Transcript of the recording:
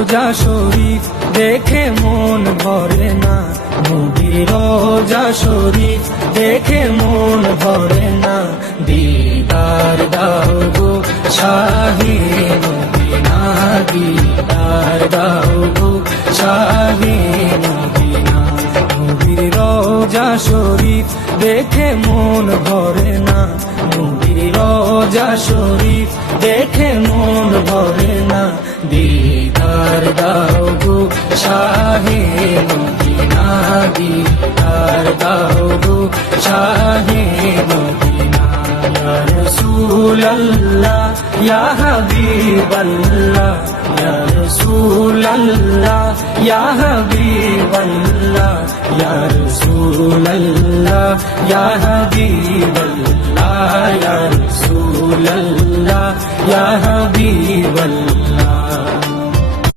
রোজা শরীফ দেখে মন ভরে না, নবীর রোজা শরীফ দেখে মন ভরে না। দিদার দাও গো শাহে মদিনা, দিদার দাও গো শাহে মদিনা। নবীর রোজা শরীফ দেখে মন ভরে না, নবীর রোজা শরীফ দেখে মন ভরে না। দিদার দাও গো শাহে মদিনা, দিদার দাও গো শাহে মদিনা। ইয়া রাসূলুল্লাহ ইয়া হাবিবাল্লাহ, ইয়া রাসূলুল্লাহ ইয়া হাবিবাল্লাহ, ইয়া রাসূলুল্লাহ ইয়া হাবিবাল্লাহ, ইয়া রাসূলুল্লাহ ইয়া হাবিবাল্লাহ।